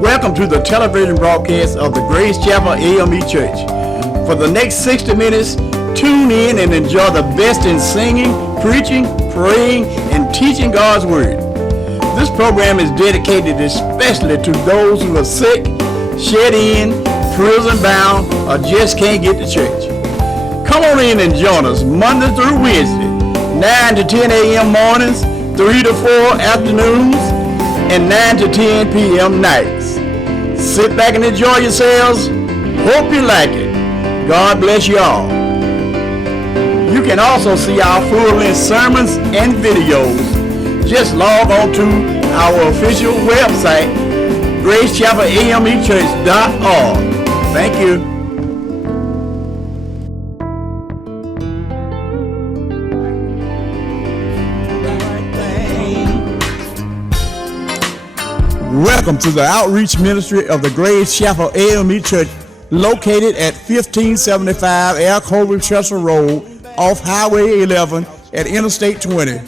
Welcome to the television broadcast of the Rev.Stembridgs Sr. Church. For the next 60 minutes, tune in and enjoy the best in singing, preaching, praying, and teaching God's Word. This program is dedicated especially to those who are sick, shut in, prison bound, or just can't get to church. Come on in and join us Monday through Wednesday, 9 to 10 a.m. mornings, 3 to 4 afternoons, and 9 to 10 p.m. nights. Sit back and enjoy yourselves. Hope you like it. God bless you all. You can also see our full-length sermons and videos. Just log on to our official website, Rev.StembridgsSr.org. Thank you. Welcome to the outreach ministry of the Rev.Stembridgs Church, located at 1575 Alcova Road, off Highway 11 at Interstate 20,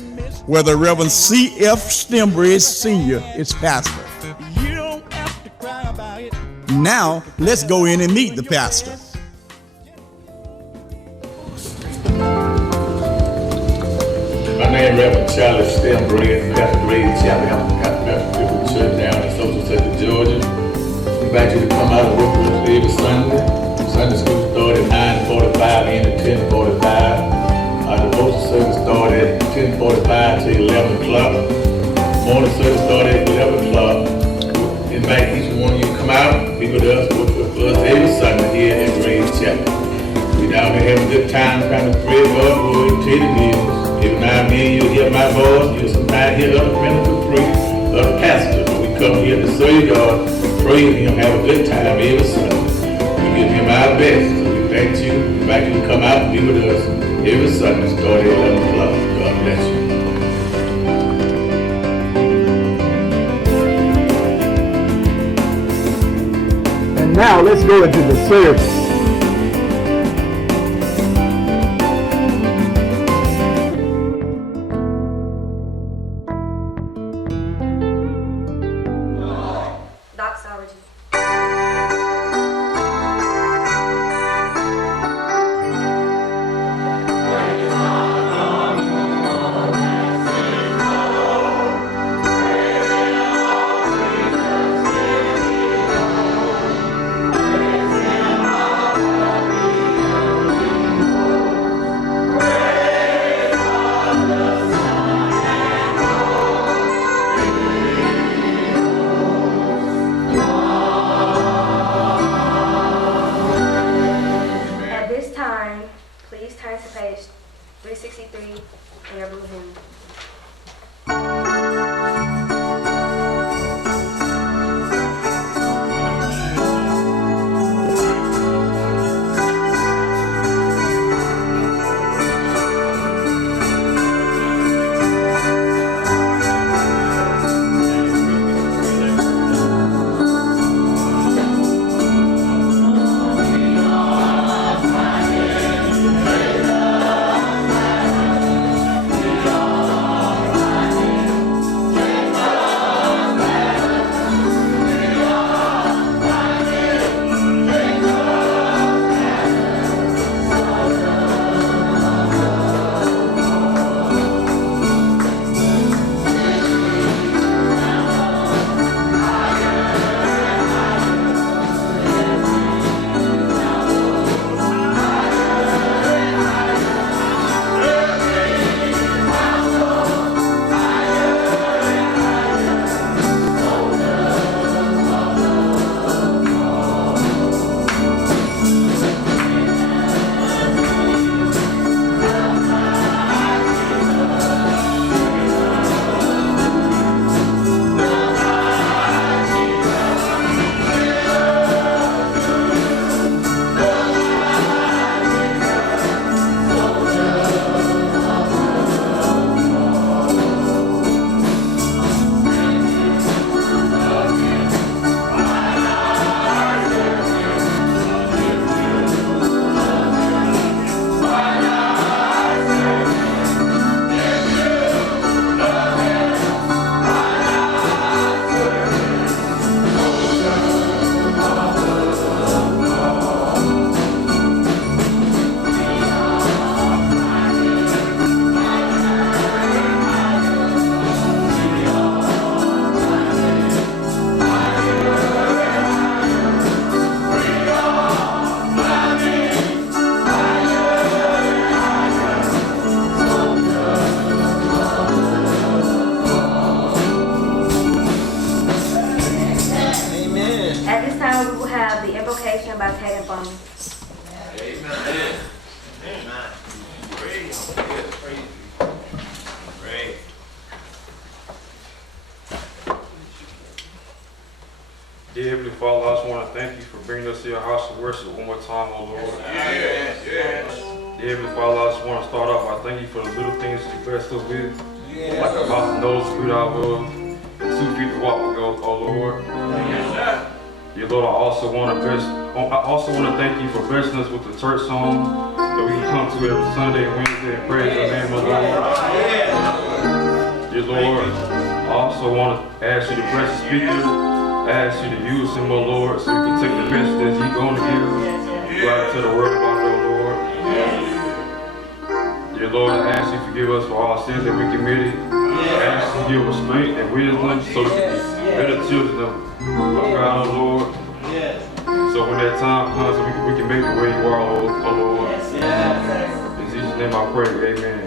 where the Rev. G.C.AME Sr. is pastor. Now, let's go in and meet the pastor. My name is Rev.Stembridgs, pastor Rev.Stembridgs Church down in Social Sector, Georgia. We invite you to come out and work with us every Sunday. Sunday school started at 9:45 and at 10:45. Our devotion service started at 10:45 to 11 o'clock. Morning service started at 11 o'clock. We invite each one of you to come out, be with us, work with us every Sunday here at Grace Chapel. We down there having a good time trying to pray God's word and tell the news. Every now and then you'll hear my voice, you'll sometimes hear other ministers preach, other pastors. But we come here to serve God, praise Him, have a good time every Sunday. We give Him our best. So we thank you, invite you to come out and be with us every Sunday, starting at 11 o'clock. God bless you. And now let's go into the service. somebody taking from me. Amen. Amen. Praise. Praise. Praise. Dear Heavenly Father, I just want to thank you for bringing us to your house of worship one more time, oh Lord. Yes, yes. Dear Heavenly Father, I just want to start off by thanking you for the little things that you blessed us with, like a mouth to nose, food out of, and 2 feet to walk with, oh Lord. Yes, sir. Dear Lord, I also want to thank you for blessing us with the church song that we can come to every Sunday and Wednesday and praise your name, oh Lord. Dear Lord, I also want to ask you to bless the speaker. I ask you to use him, oh Lord, so we can take the message that he's going to give, go out to the word about it, oh Lord. Dear Lord, I ask you to forgive us for all sins that we committed. I ask you to give us strength and wisdom so we can be better children of God, oh Lord. So when that time comes, we can make it where you are, oh Lord. In Jesus' name I pray, amen.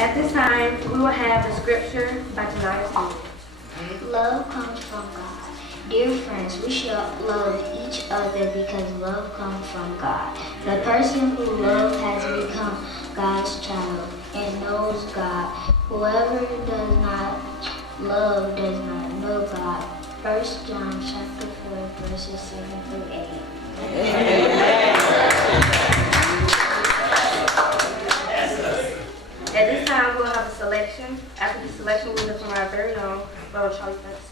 At this time, we will have the scripture by tonight's meeting. Love comes from God. Dear friends, we should love each other because love comes from God. The person who loves has become God's child and knows God. Whoever does not love does not know God. 1 John chapter 4, verses 7 through 8. At this time, we'll have a selection. After the selection, we'll hear from our very own Brother Charlie Francis.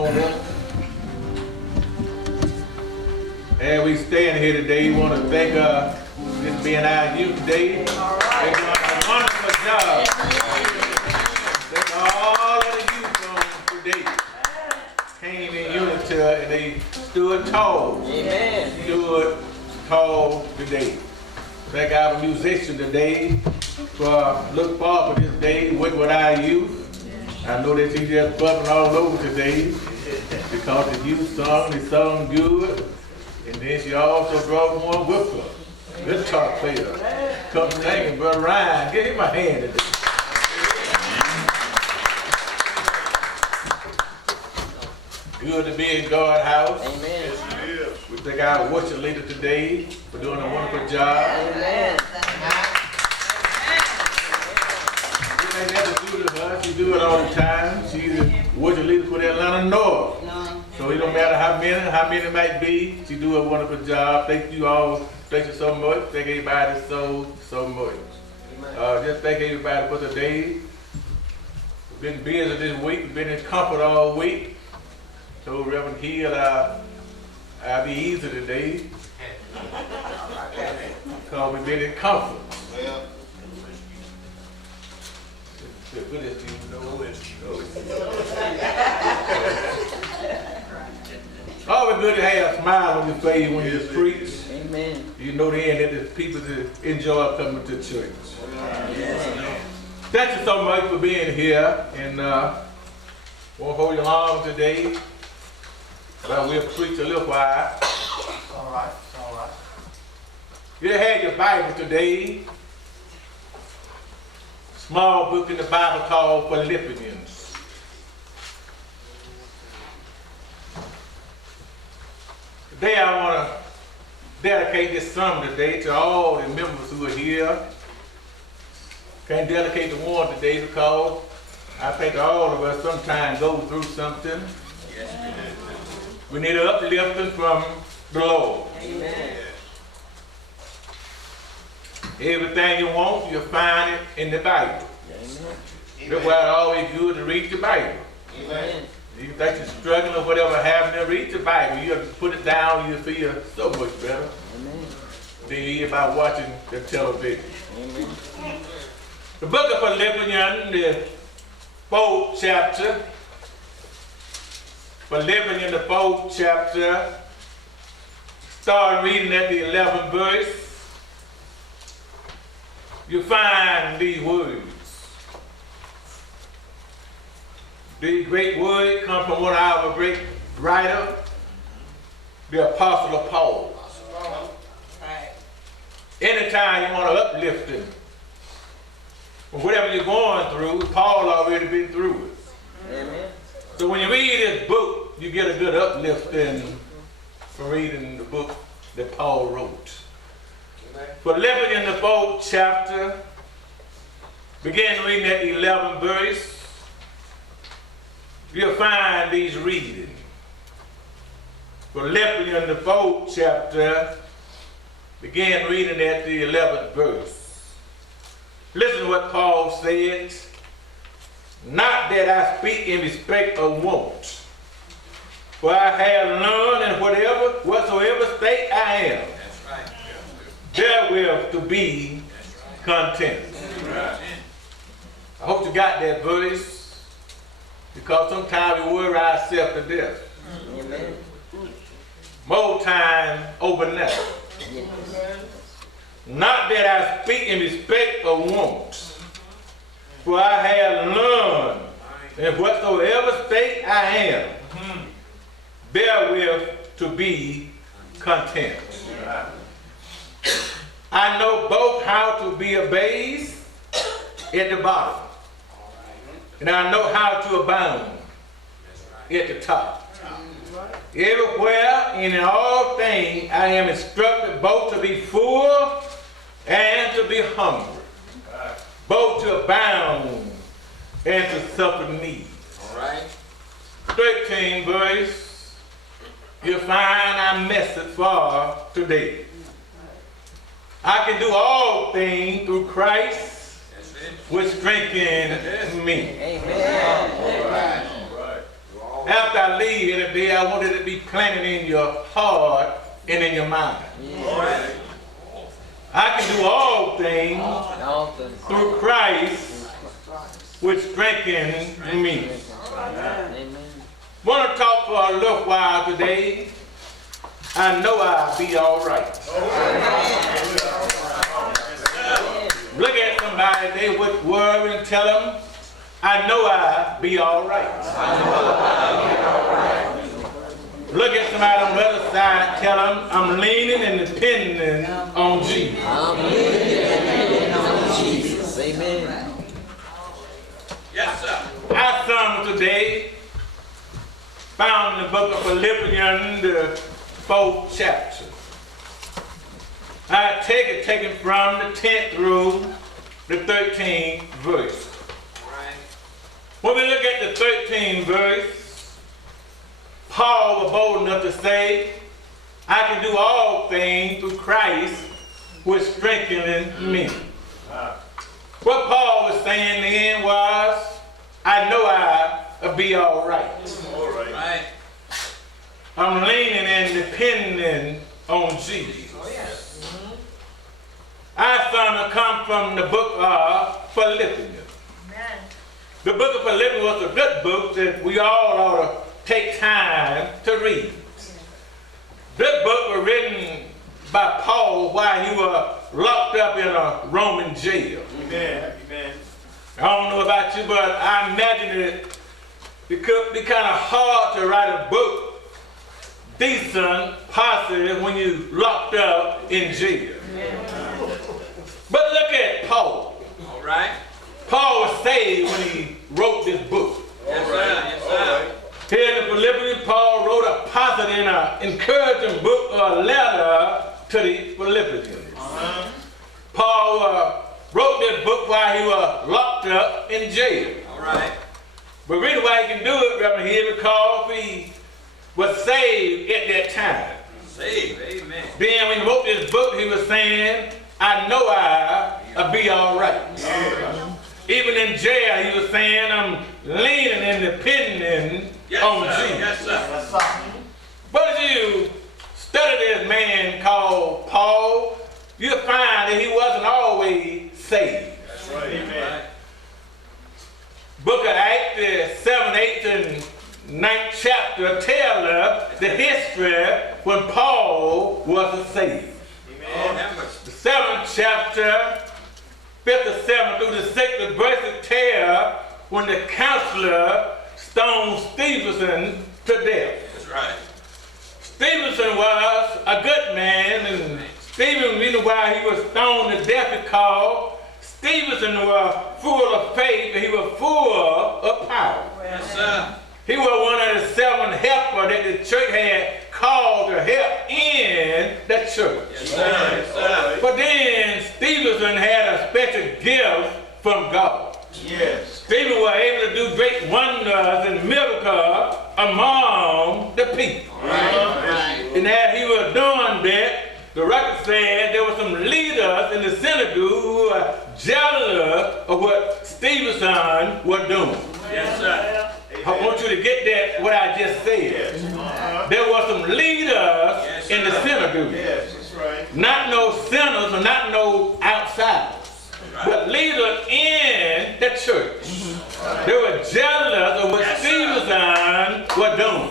on up. And we stand here today. We want to thank this being our youth day. They're doing a wonderful job. Thank all of the youth on today. Came in unity and they stood tall. Amen. Stood tall today. Thank our musician today for look forward for this day with our youth. I know that you just bumping all over today because the youth song, they sung good. And then she also brought one with her. Good guitar player. Come singing, Brother Ryan. Give him a hand today. Good to be in God's house. Amen. We thank our worship leader today for doing a wonderful job. Amen. She ain't never do to her. She do it all the time. She's the worship leader for the Atlanta North. So it don't matter how many might be. She do a wonderful job. Thank you all. Thank you so much. Thank everybody so much. Just thank everybody for the day. We've been busy this week. We've been in comfort all week. So Reverend Hill, I'll be easy today. Because we've been in comfort. Always good to have a smile on your face when you preach. Amen. You know then that the people that enjoy coming to church. Yes. Thank you so much for being here, and won't hold you long today, but we'll preach a little while. All right. You had your Bible today. Small book in the Bible called Philippians. Today I want to dedicate this sermon today to all the members who are here. Can't dedicate to one today because I think all of us sometimes go through something. Yes. We need an uplifting from the Lord. Amen. Everything you want, you'll find it in the Bible. Amen. That's why it's always good to read the Bible. Amen. You think you're struggling or whatever happening, read the Bible. You have to put it down, you feel so much better. Amen. Than you hear by watching the television. Amen. The book of Philippians, the 4th chapter. Philippians, the 4th chapter. Start reading at the 11th verse. You find these words. These great words come from one of our great writers, the Apostle Paul. Anytime you want to uplift him, or whatever you're going through, Paul already been through it. Amen. So when you read this book, you get a good uplifting from reading the book that Paul wrote. Philippians, the 4th chapter, begin reading at the 11th verse. You'll find these readings. Philippians, the 4th chapter, begin reading at the 11th verse. Listen to what Paul says. Not that I speak in respect of want, for I have learned in whatsoever state I am, therewith to be content. I hope you got that verse. Because sometimes we worry ourselves to death. Amen. More time over now. Not that I speak in respect of want, for I have learned in whatsoever state I am, therewith to be content. I know both how to be abased at the bottom, and I know how to abound at the top. Everywhere and in all things I am instructed both to be full and to be hungry, both to abound and to suffer need. All right. 13th verse, you'll find our message for today. I can do all things through Christ, which strengthens me. Amen. All right. after I leave here today, I want it to be planted in your heart and in your mind. I can do all things through Christ, which strengthens me. Want to talk for a little while today. I know I'll be all right. Look at somebody today with word and tell them, I know I'll be all right. Look at somebody on the other side, tell them, I'm leaning and depending on Jesus. I'm leaning and depending on Jesus. Amen. Yes, sir. Our sermon today, found in the book of Philippians, the 4th chapter. I take it taken from the 10th through the 13th verse. When we look at the 13th verse, Paul was bold enough to say, I can do all things through Christ, which strengthens me. What Paul was saying then was, I know I'll be all right. I'm leaning and depending on Jesus. Our sermon comes from the book of Philippians. The book of Philippians was a good book that we all ought to take time to read. This book was written by Paul while he was locked up in a Roman jail. Amen. Amen. I don't know about you, but I imagine it could be kind of hard to write a book decent, positive, when you locked up in jail. But look at Paul. All right. Paul was saved when he wrote this book. Yes, sir. Yes, sir. Here in the Philippians, Paul wrote a positive and an encouraging book or a letter to the Philippians. Paul wrote this book while he was locked up in jail. All right. But really why he can do it, Reverend, here because he was saved at that time. Saved. Amen. Then when he wrote this book, he was saying, I know I'll be all right. Even in jail, he was saying, I'm leaning and depending on Jesus. Yes, sir. But if you study this man called Paul, you'll find that he wasn't always saved. That's right. Amen. Book of Acts, the 7th, 8th, and 9th chapter tell us the history when Paul wasn't saved. Amen. The 7th chapter, 5th to 7th through the 6th verse tell when the counselor stoned Stephenson to death. That's right. Stephenson was a good man, and Stephen, reason why he was stoned to death because Stephenson was full of faith and he was full of power. Yes, sir. He was one of the 7 helpers that the church had called to help in the church. Yes, sir. Yes, sir. But then Stephenson had a special gift from God. Yes. Stephen was able to do great wonders and miracles among the people. Right. And as he was doing that, the record said there were some leaders in the synagogue who were jealous of what Stephenson was doing. Yes, sir. I want you to get that, what I just said. There were some leaders in the synagogue. Yes, that's right. Not no sinners or not no outsiders, but leaders in the church. They were jealous of what Stephenson was doing.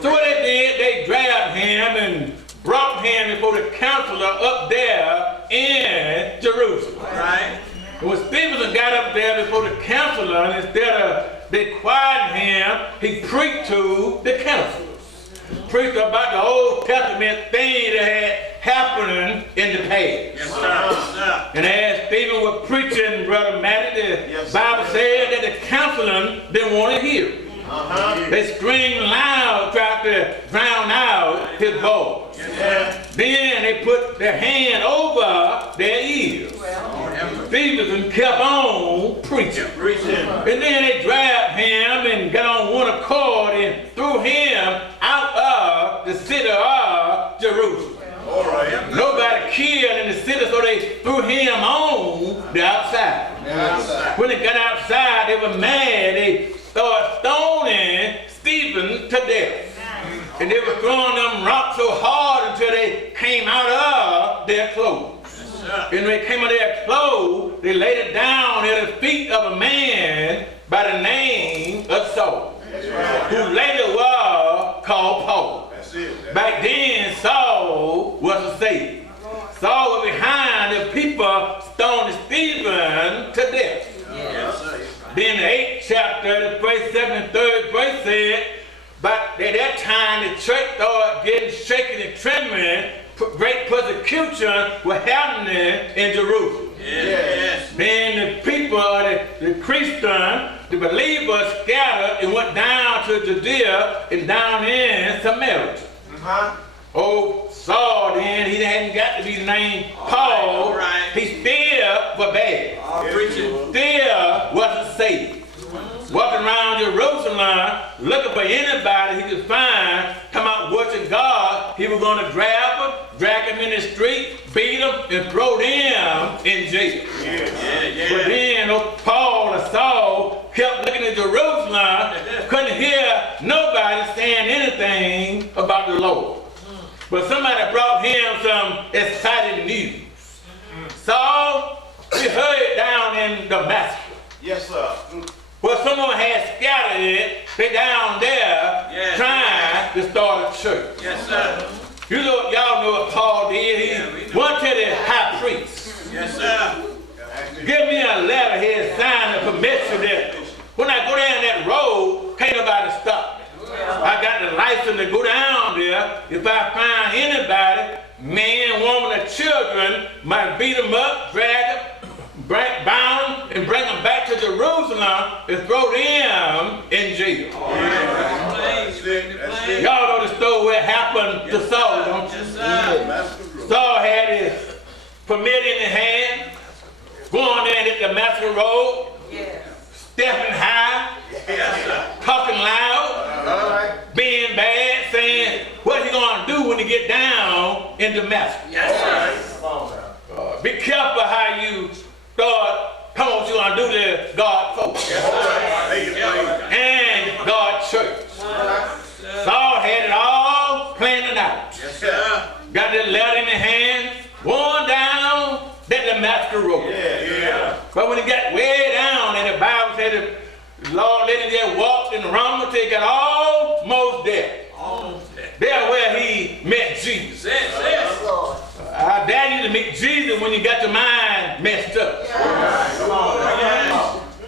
So what they did, they grabbed him and brought him before the counselor up there in Jerusalem. Right. When Stephenson got up there before the counselor, and instead of they quieted him, he preached to the counselors. Preached about the Old Testament thing that had happened in the past. Yes, sir. Yes, sir. And as Stephen was preaching, Brother Matty, the Bible said that the counselor didn't want to hear it. They screamed loud, tried to drown out his voice. Then they put their hand over their ears. Stephenson kept on preaching. And then they grabbed him and got on one accord and threw him out of the city of Jerusalem. Nobody killed in the city, so they threw him on the outside. When they got outside, they were mad. They started stoning And they were throwing them rocks so hard until they came out of their clothes. And when they came out of their clothes, they laid it down at the feet of a man by the name of Saul, who later was called Paul. Back then, Saul was a Savior. Saul was behind the people stoned Stephen to death. Then the 8th chapter, the first, 2nd, and 3rd verse said, but at that time the church started getting shaken and trembling. Great persecution was happening in Jerusalem. Then the people, the Christians, the believers scattered and went down to Judea and down in Samaria. Oh, Saul then, he hadn't got to be named Paul. He still was bad. Still wasn't saved. Walking around Jerusalem, looking for anybody he could find, come out worshiping God. He was going to drag him in the street, beat him, and throw them in jail. But then Paul or Saul kept looking at Jerusalem, couldn't hear nobody saying anything about the Lord. But somebody brought him some exciting news. Saul, we heard it down in Damascus. Yes, sir. Well, someone had scattered it. They down there trying to start a church. Yes, sir. You know, y'all know what Paul did. He went to the high priest. Yes, sir. Give me a letter here, sign the permission that when I go down that road, can't nobody stop me. I got the license to go down there. If I find anybody, man, woman, or children, might beat them up, drag them, bound them, and bring them back to Jerusalem and throw them in jail. Y'all know the story what happened to Saul, don't you? Saul had his permit in his hand, going there at the Damascus road, stepping high, talking loud, being bad, saying what he gonna do when he get down in Damascus. Be careful how you start, come on, what you gonna do to God folks and God church. Saul had it all planned out. Got the letter in the hand, going down that Damascus road. But when he got way down, and the Bible said the Lord let him there walk and rumble till he got almost there. There where he met Jesus. I dare you to meet Jesus when you got your mind messed up.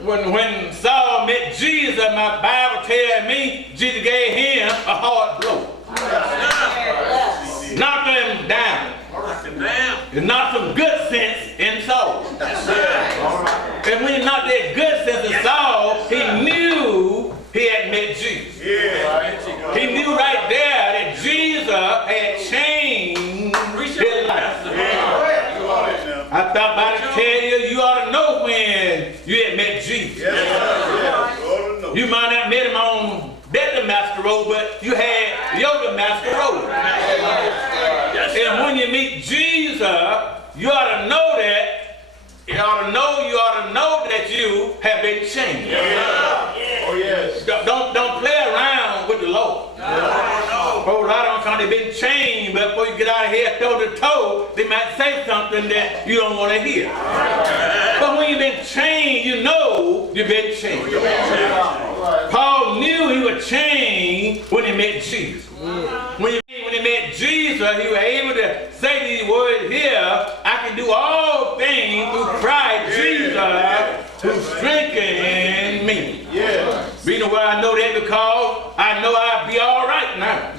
When Saul met Jesus, my Bible tells me Jesus gave him a hard blow. Knocked him down. And knocked some good sense in Saul. And when he knocked that good sense in Saul, he knew he had met Jesus. He knew right there that Jesus had changed his life. I thought about to tell you, you ought to know when you had met Jesus. You might not have met him on that Damascus road, but you had your Damascus road. And when you meet Jesus, you ought to know that. You ought to know that you have been changed. Don't play around with the Lord. Oh, a lot of them they've been changed, but before you get out of here toe to toe, they might say something that you don't want to hear. But when you've been changed, you know you've been changed. Paul knew he was changed when he met Jesus. When he met Jesus, he was able to say these words here, I can do all things through Christ Jesus who strengthens me. You know why I know that? Because I know I'll be all right now.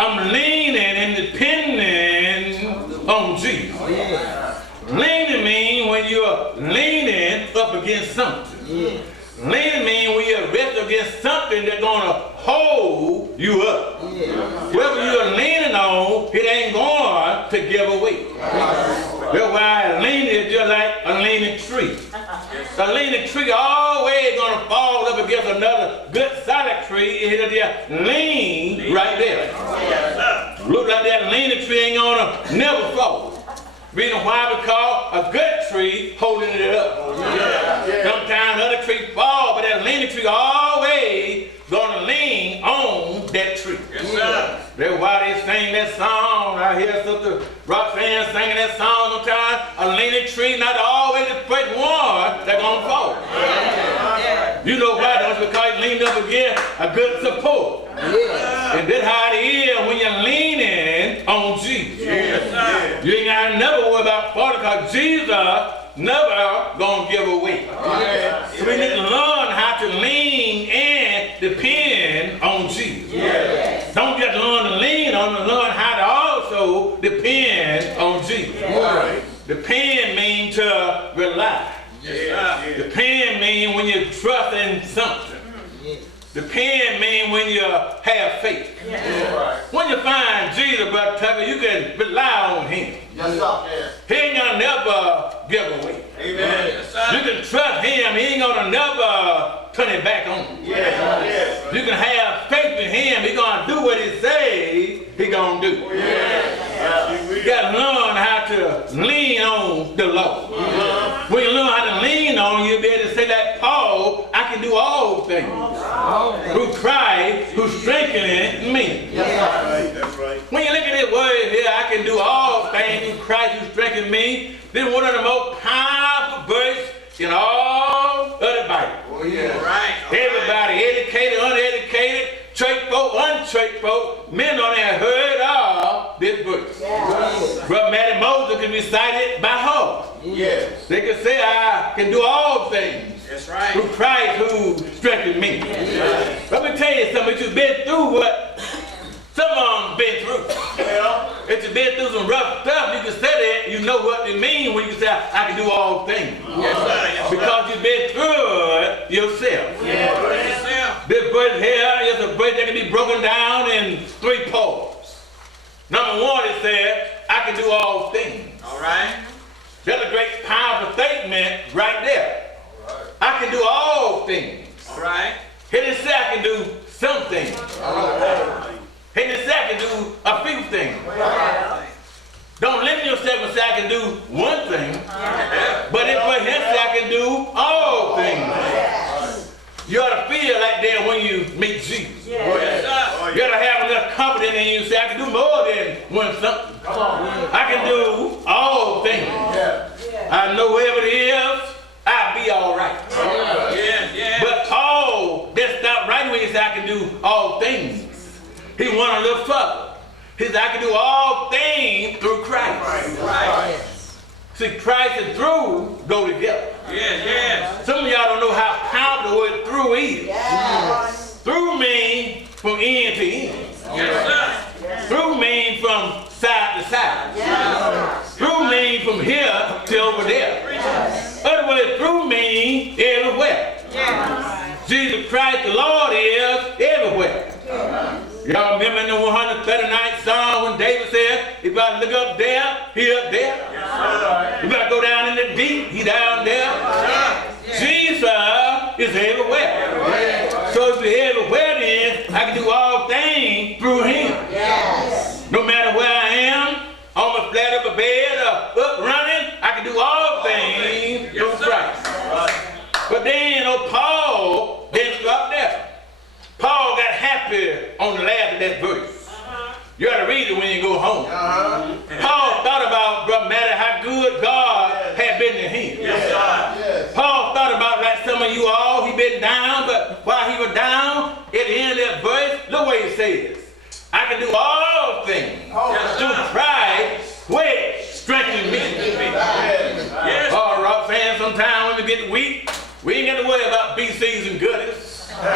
I'm leaning and depending on Jesus. Leaning means when you're leaning up against something. Leaning means when you're resting against something that's going to hold you up. Whatever you're leaning on, it ain't going to give away. That's why leaning is just like a leaning tree. A leaning tree always going to fall up against another good solid tree, and it'll just lean right there. Look like that leaning tree ain't going to never fall. Reason why? Because a good tree holding it up. Sometimes other trees fall, but that leaning tree always gonna lean on that tree. That's why they sing that song. I hear Sister Roxanne singing that song sometimes. A leaning tree, not always the first one that's gonna fall. You know why? That's because you leaned up against a good support. And that's how it is when you're leaning on Jesus. You ain't gotta never worry about falling because Jesus never gonna give away. So we need to learn how to lean and depend on Jesus. Don't just learn to lean on him, learn how to also depend on Jesus. Depend means to rely. Depend means when you trust in something. Depend means when you have faith. When you find Jesus, Brother Tucker, you can rely on him. He ain't gonna never give away. You can trust him. He ain't gonna never turn it back on you. You can have faith in him. He gonna do what he says he gonna do. You gotta learn how to lean on the Lord. When you learn how to lean on, you'll be able to say like Paul, I can do all things through Christ who strengthens me. That's right. When you look at this word here, I can do all things through Christ who strengthens me. This is one of the most powerful verses in all of the Bible. Everybody, educated, uneducated, church folk, unchurch folk, men on there heard of this verse. Brother Matty Moses can recite it by heart. They can say, I can do all things through Christ who strengthens me. Let me tell you something. If you've been through what some of them been through. If you've been through some rough stuff, you can say that, you know what it means when you say, I can do all things. Because you've been through it yourself. This verse here is a verse that can be broken down in 3 parts. Number 1, it says, I can do all things. That's a great powerful statement right there. I can do all things. He didn't say I can do some things. He didn't say I can do a few things. Don't limit yourself and say I can do one thing. But if for him say I can do all things. You ought to feel like that when you meet Jesus. You ought to have enough confidence in you and say I can do more than one something. I can do all things. I know whatever it is, I'll be all right. But Paul didn't stop right when he said I can do all things. He went a little further. He said, I can do all things through Christ. See, Christ and through go together. Some of y'all don't know how powerful the word through is. Through means from end to end. Through means from side to side. Through means from here to over there. Other words, through means everywhere. Jesus Christ, the Lord, is everywhere. Y'all remember in the 139th Psalm when David said, if I look up there, he up there. If I go down in the deep, he down there. Jesus is everywhere. So if he's everywhere then, I can do all things through him. No matter where I am, on my flat up a bed, or up running, I can do all things through Christ. But then, Paul didn't stop there. Paul got happy on the last of that verse. You ought to read it when you go home. Paul thought about, Brother Matty, how good God had been to him. Paul thought about, like some of you all, he been down, but while he was down, at the end of that verse, look what he says. I can do all things through Christ, which strengthens me. All right, fans, sometimes when we get weak, we ain't got to worry about BCs and goodies. We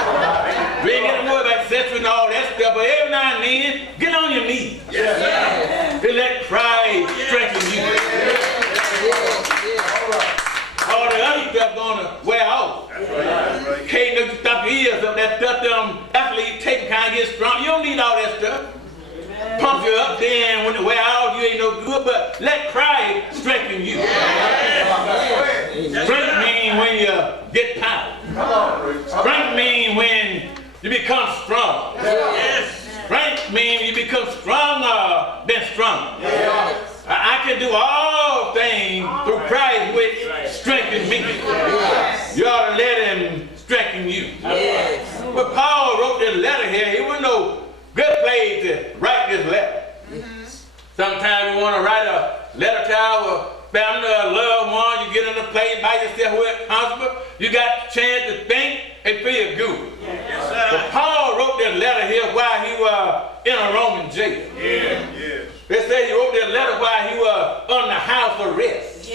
ain't got to worry about sexual and all that stuff, but every now and then, get on your knees. And let Christ strengthen you. All the other stuff gonna wear off. Can't you stop your ears up, that stuff athlete take kind of get strong. You don't need all that stuff. Pump you up, then when it wear out, you ain't no good, but let Christ strengthen you. Strength means when you get power. Strength means when you become strong. Strength means you become stronger than strong. I can do all things through Christ which strengthens me. You ought to let him strengthen you. But Paul wrote this letter here. He wasn't no good place to write Sometimes we want to write a letter to our family or loved one. You get on the plane by yourself, whoever possible. You got a chance to think and feel good. Yes, sir. But Paul wrote this letter here while he was in a Roman jail. They say he wrote this letter while he was under house arrest.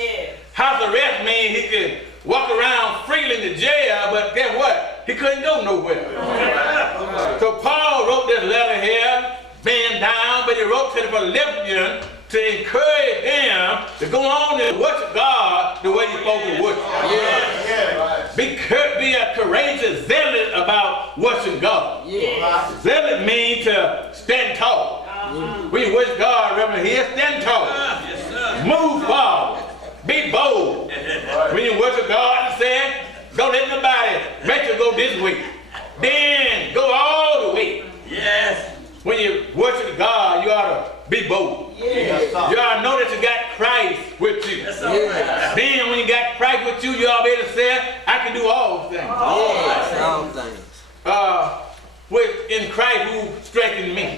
House arrest means he could walk around freely in the jail, but guess what? He couldn't go nowhere. So Paul wrote this letter here, being down, but he wrote to the Philippians to encourage them to go on and worship God the way you're supposed to worship. Be courageous, zealous about worshiping God. Zealous means to stand tall. When you worship God, Reverend, here, stand tall. Move forward. Be bold. When you worship God, he said, don't let nobody make you go this way. Then go all the way. Yes. When you worship God, you ought to be bold. You ought to know that you got Christ with you. Then when you got Christ with you, you ought to be able to say, I can do all things. All things. In Christ who strengthened me.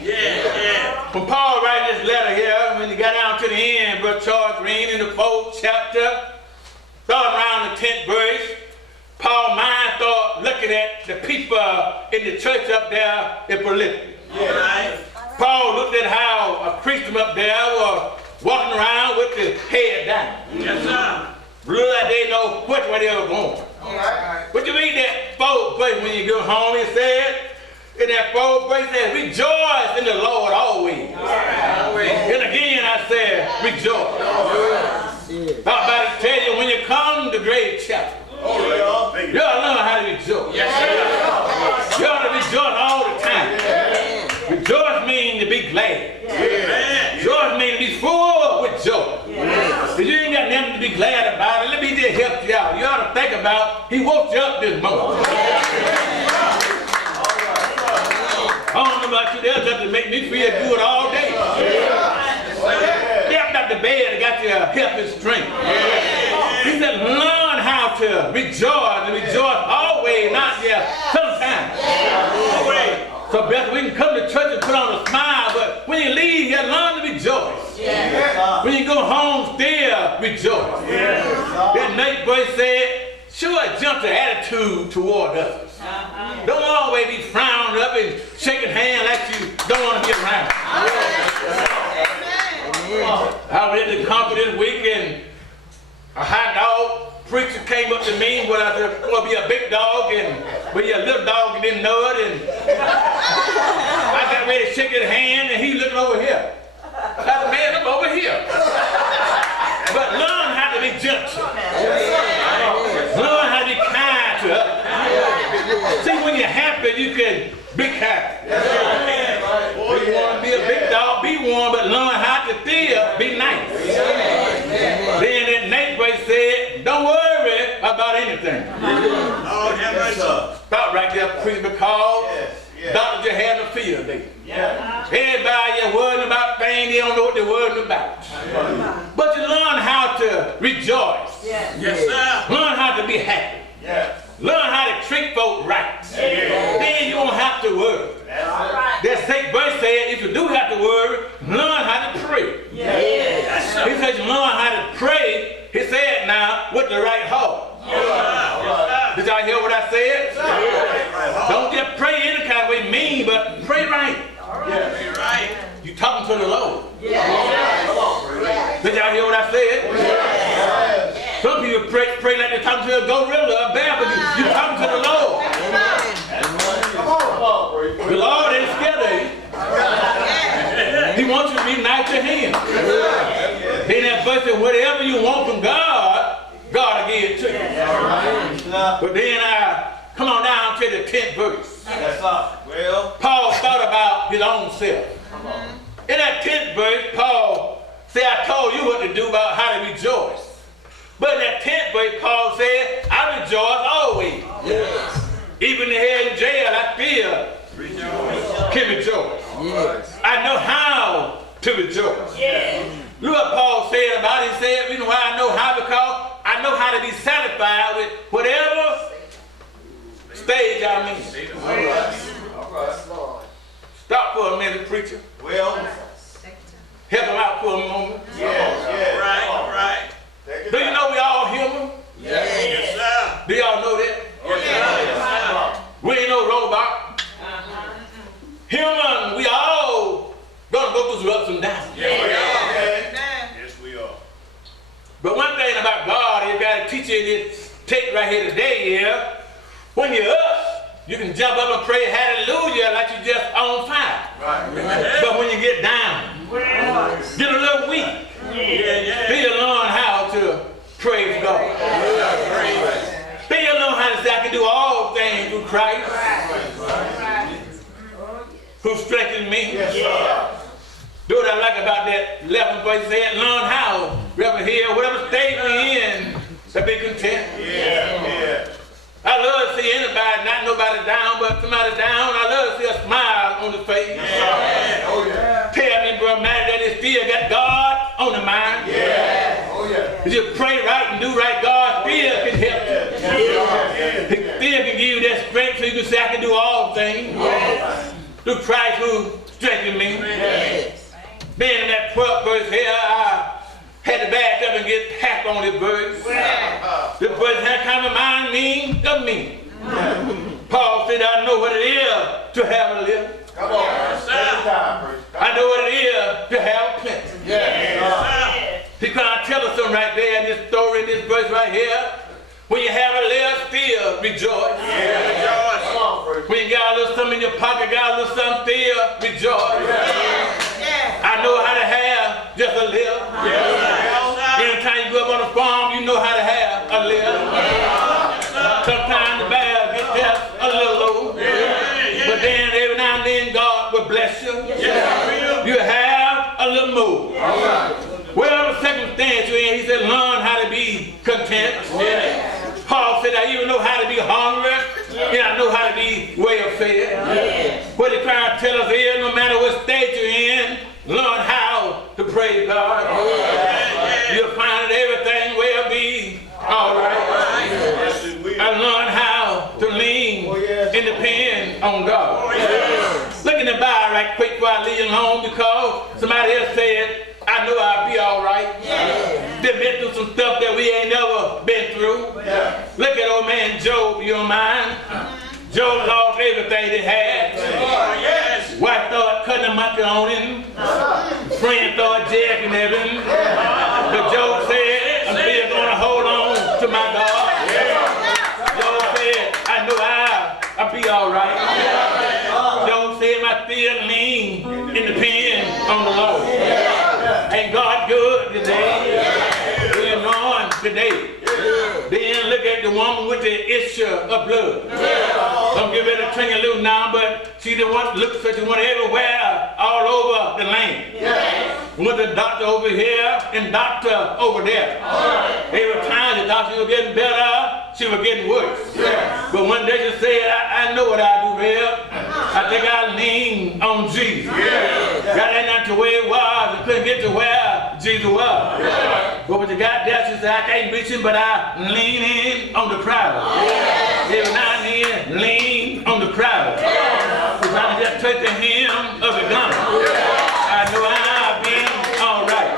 When Paul writing this letter here, when he got down to the end, Brother Charles reading in the 4th chapter, starting around the 10th verse, Paul's mind started looking at the people in the church up there in Philippi. Paul looked at how a Christian up there was walking around with his head down. Looked like they know which way they were going. But you read that 4th verse when you go home, it said, in that 4th verse, it says, rejoice in the Lord always. And again I said, rejoice. I'm about to tell you, when you come to Grave Chapel, you ought to learn how to rejoice. You ought to rejoice all the time. Rejoice means to be glad. Rejoice means to be full with joy. If you ain't got nothing to be glad about it, let me just help you out. You ought to think about, he woke you up this morning. I don't know about you, they'll just make me feel good all day. Get up the bed and got your help and strength. He said, learn how to rejoice and rejoice always, not just sometimes. So best we can come to church and put on a smile, but when you leave here, learn to rejoice. When you go home, still rejoice. That next verse said, show a gentle attitude toward others. Don't always be frowned up and shaking hands like you don't want to be around. I was at the conference this week and a hot dog preacher came up to me, but I said, going to be a big dog, but he a little dog and didn't know it. And I got ready to shake his hand and he looking over here. I said, man, I'm over here. But learn how to be gentle. Learn how to be kind to others. See, when you're happy, you can be kind. If you want to be a big dog, be one, but learn how to still be nice. Then that next verse said, don't worry about anything. Stop right there, preacher, because doctor just had a field day. Everybody worrying about things, they don't know what they're worrying about. But you learn how to rejoice. Learn how to be happy. Learn how to treat folk right. Then you won't have to worry. That 6th verse said, if you do have to worry, learn how to pray. He said you learn how to pray, he said now, with the right heart. Did y'all hear what I said? Don't just pray any kind of way mean, but pray right. You talking to the Lord. Did y'all hear what I said? Some people pray like they're talking to a gorilla, a bear, but you talking to the Lord. The Lord ain't scared of you. He wants you to be nice to him. Then that verse says, whatever you want from God, God will give it to you. But then I come on down to the 10th verse. Paul thought about his own self. In that 10th verse, Paul said, I told you what to do about how to rejoice. But in that 10th verse, Paul said, I rejoice always. Even here in jail, I still can rejoice. I know how to rejoice. Look what Paul said about it. He said, you know why I know how? Because I know how to be satisfied with whatever stage I'm in. Stop for a minute, preacher. help them out for a moment? Right. Do you know we all human? Yes, sir. Do y'all know that? Yes, sir. We ain't no robot. Human, we all gonna go through some ups and downs. Yes, we are. But one thing about God, you gotta teach you this take right here today is, when you're up, you can jump up and pray hallelujah like you just on fire. But when you get down, get a little weak, then you learn how to praise God. Then you learn how to say, I can do all things through Christ who strengthens me. Do what I like about that 11th verse, said, learn how, wherever here, whatever state we're in, to be content. I love to see anybody, not nobody down, but somebody down. I love to see a smile on the face. Tell me, bro, man, that they still got God on the mind. If you pray right and do right, God still can help you. He still can give you that strength so you can say, I can do all things through Christ who strengthens me. Being in that 12th verse here, I had to back up and get hacked on this verse. This verse had kind of remind me of me. Paul said, I know what it is to have a little. I know what it is to have plenty. He's going to tell us something right there in this story, in this verse right here. When you have a little, still rejoice. When you got a little something in your pocket, got a little something, still rejoice. I know how to have just a little. Anytime you go up on the farm, you know how to have a little. Sometimes the bag gets just a little low. But then every now and then God will bless you. You have a little more. Whatever circumstance you're in, he said, learn how to be content. Paul said, I even know how to be hungry, and I know how to be well fed. What he's trying to tell us is, no matter what state you're in, learn how to praise God. You'll find that everything will be all right. I learned how to lean and depend on God. Look in the Bible right quick before I leave you alone, because somebody else said, I know I'll be all right. They've been through some stuff that we ain't never been through. Look at old man Job, you don't mind? Job lost everything they had. Wife started cutting a monkey on him. Friends started jacking at him. But Job said, I'm still going to hold on to my God. Job said, I know I'll be all right. Job said, I still lean and depend on the Lord. Ain't God good today? We're on today. Then look at the woman with the issue of blood. Don't get ready to turn your little now, but she the one looks at the one everywhere, all over the land. With the doctor over here and doctor over there. Every time the doctor was getting better, she was getting worse. But one day she said, I know what I do, Rev. I think I lean on Jesus. Got that not to where it was, and couldn't get to where Jesus was. But when you got there, she said, I can't reach him, but I lean in on the crowd. Every now and then, lean on the crowd. Because I just touch the hem of the garment. I know I've been all right.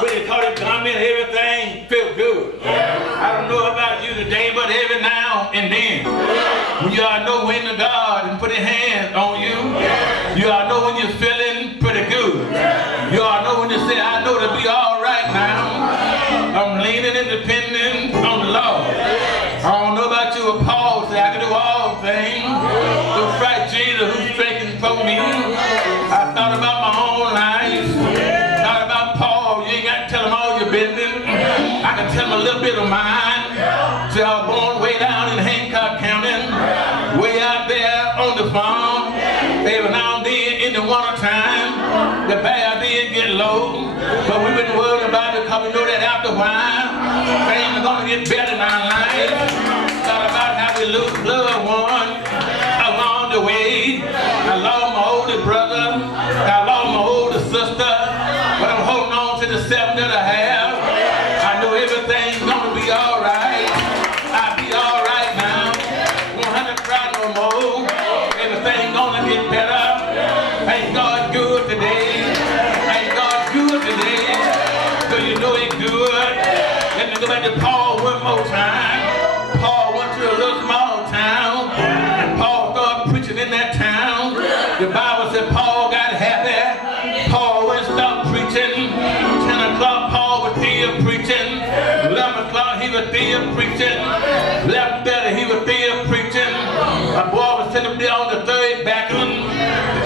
But he caught it garment, everything felt good. I don't know about you today, but every now and then, when you all know when to God and put his hand on you, you all know when you're feeling pretty good. You all know when you say, I know to be all right now. I'm leaning and depending on the Lord. I don't know about you, but Paul said I can do all things through Christ Jesus who strengthens for me. I thought about my own life. Thought about Paul. You ain't got to tell him all your business. I can tell him a little bit of mine. See, I was born way down in Hancock County, way out there on the farm. Every now and then in the winter time, the bear did get low, but we wouldn't worry about it because we know that after a while, things are going to get better in our life. Thought about how we lose loved one along the way. I lost my older brother, I lost my older sister, but I'm holding on to the 7 that I have. I know everything's going to be all right. I'll be all right now. Won't have to cry no more. Everything's going to get better. Ain't God good today? Ain't God go back to Paul one more time. Paul went to a little small town, and Paul started preaching in that town. The Bible said Paul got happy. Paul went and stopped preaching. 10 o'clock, Paul was still preaching. 11 o'clock, he was still preaching. 11:30, he was still preaching. A boy was sitting up there on the third balcony,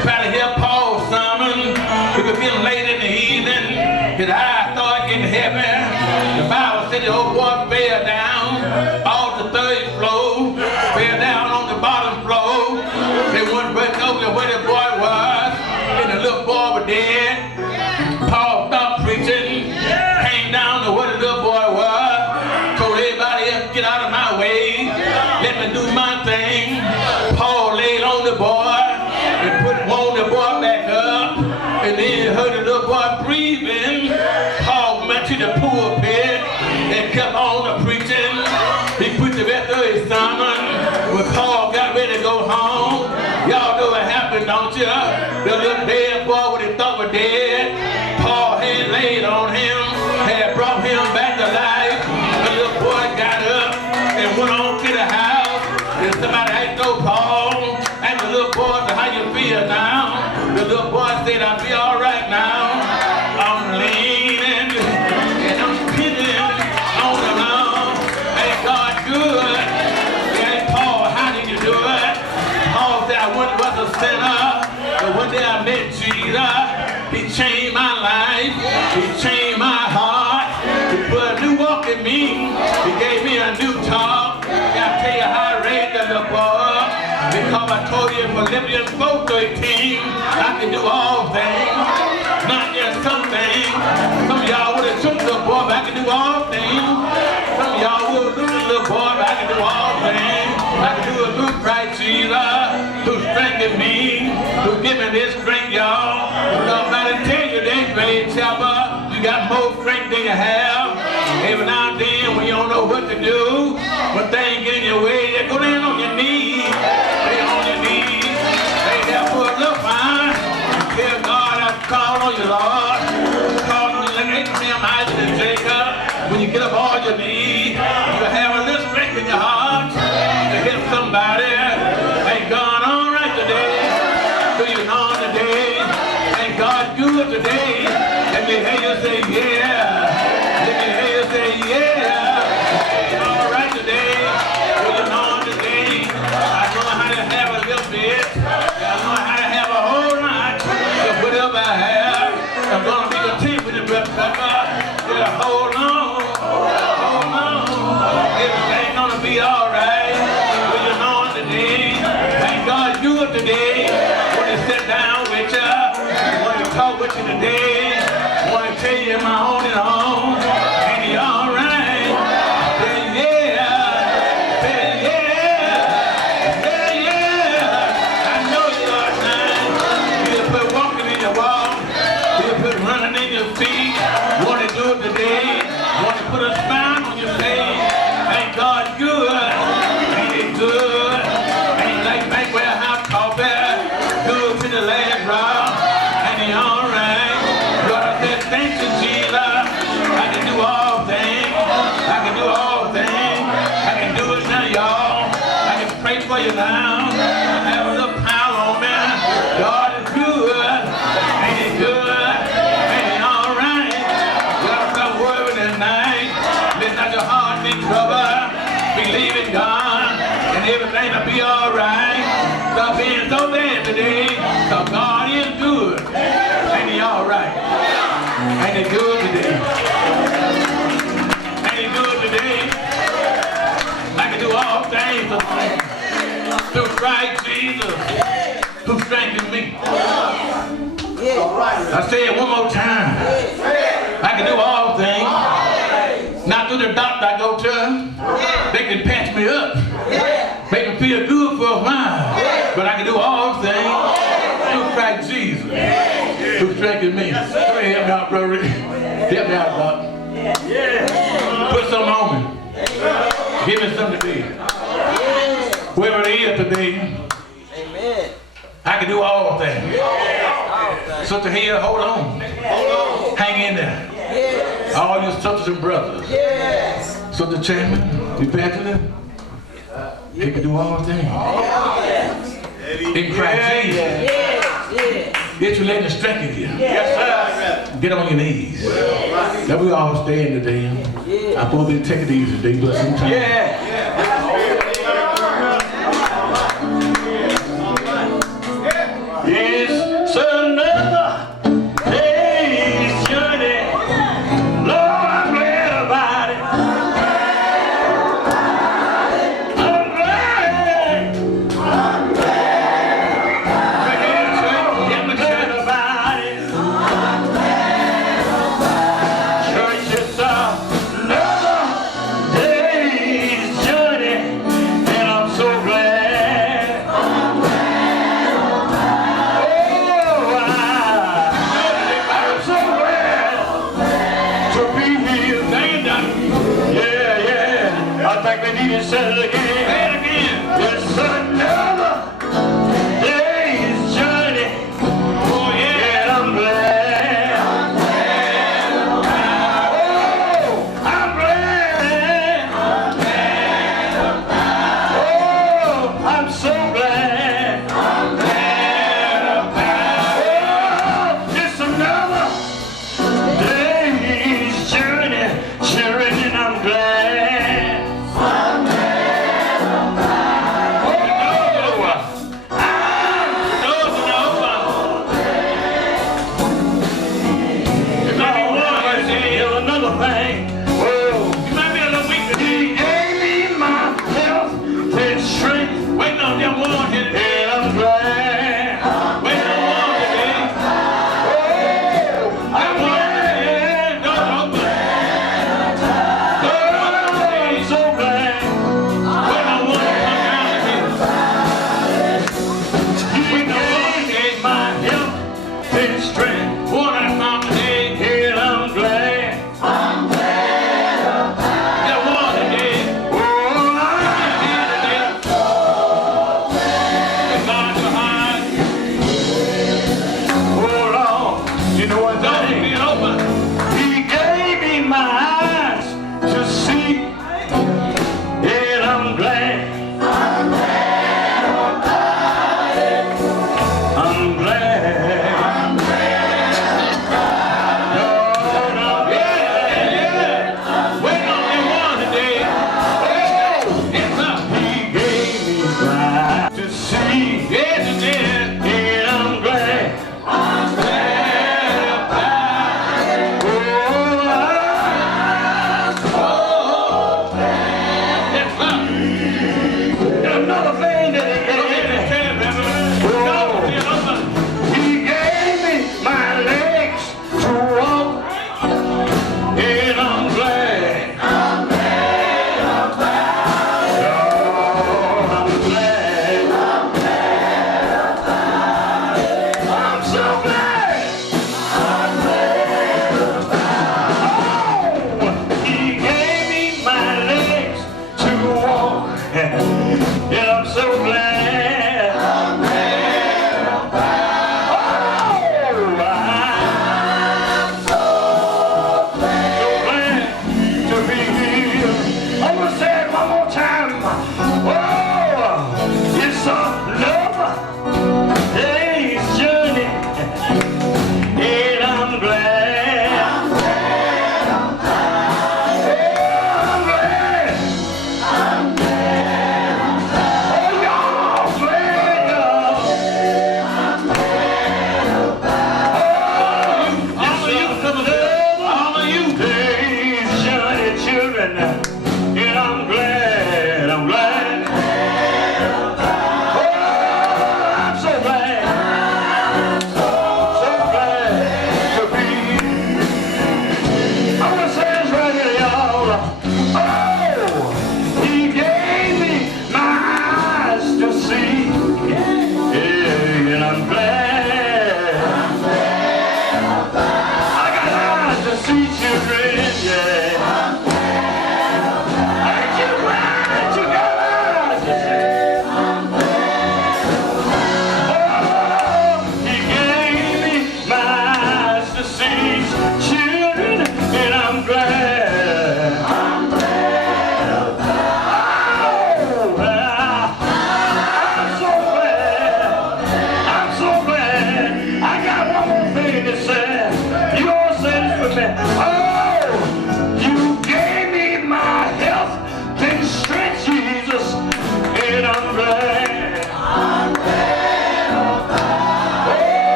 trying to hear Paul's sermon. It was getting late in the evening. His eyes started getting heavy. The Bible said the old boy fell down off the third floor, fell down on the bottom floor. They went back over to where the boy was, and the little boy was dead. Paul stopped preaching, came down to where the little boy was, told everybody else, get out of my way, let me do my thing. Paul laid on the boy and wound the boy back up, and then heard the little boy breathing. Paul went to the pulpit and kept on preaching. He preached the rest of his sermon. When Paul got ready to go home, y'all know what happened, don't you? The little dead boy, what he thought was dead, Paul had laid on him, had brought him back to life. The little boy got up and went on to the house, and somebody asked, "Oh, Paul," and the little boy said, "How you feel now?" The little boy said, "I feel all right now. I'm leaning and I'm pinning on the Lord. Ain't God good?" And Paul, how did you do it? Paul said, "I once was a sinner, but one day I met Jesus. He changed my life. He changed my heart. He put a new walk in me. He gave me a new talk. And I tell you how I raised the little boy. Because I told you in Philippians 4:13, I can do all things, not just some things. Some of y'all would have took the little boy, but I can do all things. Some of y'all would have took the little boy, but I can do all things. I can do it through Christ Jesus, who strengthened me, who give me this strength, y'all. Nobody tell you that, Rev. Chapel, you got more strength than you have. Every now and then, when you don't know what to do, when things get in your way, you go down on your knees. Stay on your knees. Stay there for a little while. Tell God, I call on you, Lord. Call on you like Abraham, Isaac, and Jacob. When you get up on your knees, you have a little strength in your heart to help somebody. Ain't God all right today? Do you know today? Ain't God good today? Let me hear you say yeah. Let me hear you say yeah. Ain't all right today? Do you know today? I know how to have a little bit. I know how to have a whole lot. So whatever I have, I'm going to be content with it, brother. Yeah, hold on. Hold on. Everything's going to be all right. Do you know today? Ain't God good today? When he sit down with you, when he talk with you today, when he tell you my own and on, and he all right. Say yeah. Say yeah. Say yeah. I know you are trying. He'll put walking in your walk. He'll put running in your feet. Want to do it today. Want to put a smile on your face. Ain't God good? Ain't he good? Ain't like make warehouse coffee. Good to the last round. Ain't he all right? Lord, I said thank you, Jesus. I can do all things. I can do all things. I can do it now, y'all. I can pray for you now. I have a little power on me. God is good. Ain't he good? Ain't he all right? Gotta stop worrying tonight. Let not your heart be troubled. Believe in God, and everything will be all right. Stop being so bad today, because God is good. Ain't he all right? Ain't he good today? Ain't he good today? I can do all things through Christ Jesus, who strengthens me. I say it one more time. I can do all things. Not through the doctor I go to. They can patch me up. Make me feel good for a while. But I can do all things through Christ Jesus, who strengthens me. Come here, help me out, brother. Help me out, Doc. Put something on me. Give me something to be. Whoever it is today, I can do all things. Sister here, hold on. Hang in there. All your sisters and brothers. So the chairman, evangelist, he can do all things. In Christ Jesus. Get your leg and strengthen you. Yes, sir. Get on your knees. That we all stand today. I'm supposed to take it easy today, but sometimes. It's another day's journey. Lord, I'm glad about it. I'm glad. I'm glad about it. Church, it's another day's journey, and I'm so glad. I'm so glad to be here. Yeah. I think they need to say it again. It's another day's journey. Oh yeah, and I'm glad. I'm glad. Oh, I'm so glad. Oh, it's another day's journey, and I'm glad. Oh,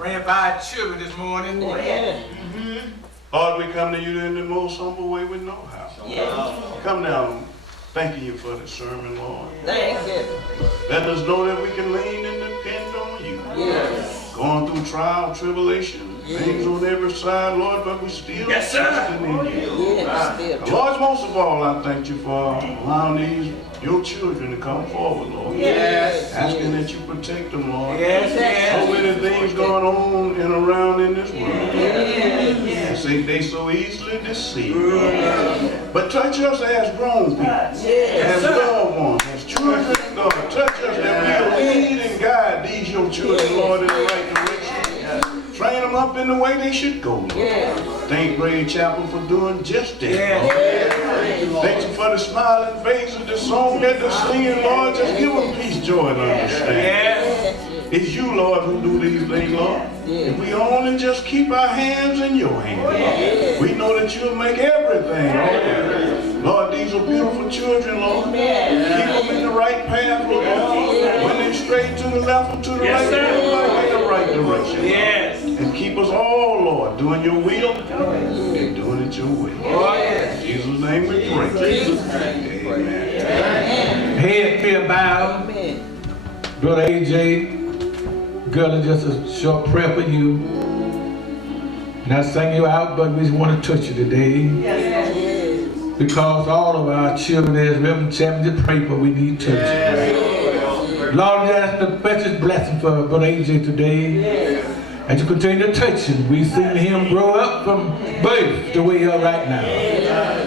praying for our children this morning. Lord, we come to you in the most humble way we know how. Come down thanking you for the sermon, Lord. Thank you. Let us know that we can lean and depend on you. Yes. Going through trial, tribulation, things on every side, Lord, but we still trusting in you. Yes. Lord, most of all, I thank you for allowing your children to come forward, Lord. Yes. Asking that you protect them, Lord. Yes, yes. So many things going on and around in this world. Yes. They so easily deceived. But touch us as grown people, Yes. as loved ones, as children of God. Touch us that we'll lead and guide these your children, Lord, in the right direction. Train them up in the way they should go, Lord. Thank Grade Chapel for doing just that, Lord. Thank you for the smiling face of the song that they're singing, Lord. Just give them peace, joy, and understanding. It's you, Lord, who do these things, Lord. If we only just keep our hands in your hands, we know that you'll make everything, Lord. Lord, these are beautiful children, Lord. Keep them in the right path, Lord. When they're straight to the left or to the right, in the right direction. Yes. And keep us all, Lord, doing your will and doing it your way. In Jesus' name we pray. Amen. Head be bowed. Brother AJ, girl, just a short prayer for you. Not sing you out, but we just want to touch you today. Because all of our children, as Rev.Stembridgs to pray for, we need touch. Lord, that's the precious blessing for Brother AJ today. As you continue to touch him, we've seen him grow up from birth to where he is right now.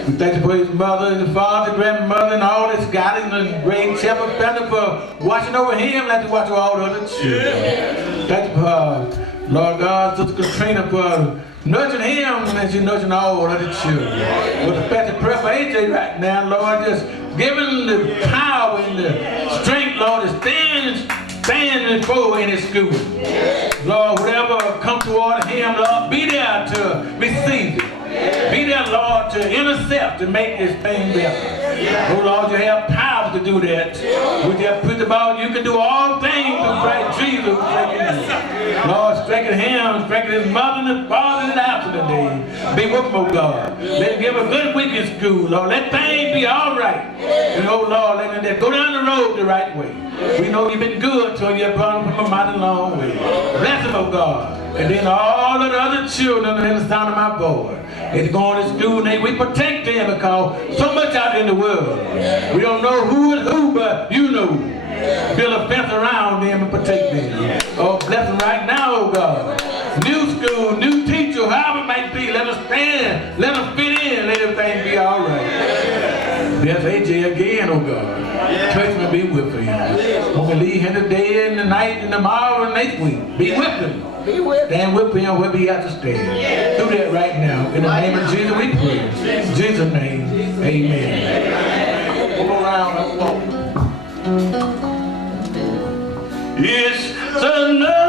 We thank you for his mother, his father, grandmother, and all his guidance and great shepherd family for watching over him like you watch over all the other children. Thank you for Lord God, Sister Katrina for nurturing him as you nurturing all other children. With a special prayer for AJ right now, Lord, just give him the power and the strength, Lord, to stand forward in his school. Lord, whatever comes toward him, Lord, be there to receive it. Be there, Lord, to intercept and make this thing better. Oh, Lord, you have power to do that. With your principle, you can do all things through Christ Jesus. Lord, strengthen him, strengthen his mother and his father and after the day. Be with them, oh God. Let him give a good week in school, Lord. Let things be all right. And oh, Lord, let him go down the road the right way. We know you've been good to you, brought him from a mighty long way. Bless him, oh God. And then all of the other children in the sound of my voice. They're going to school and we protect them because so much out in the world. We don't know who is who, but you know. Build a fence around them and protect them. Oh, bless them right now, oh God. New school, new teacher, however it might be, let us stand, let us fit in, let everything be all right. There's AJ again, oh God. Touch me, be with him. When we leave him today and the night and tomorrow and next week, be with him. Stand with him where we have to stand. Do that right now. In the name of Jesus we pray. In Jesus' name, amen. One more round, let's walk. It's another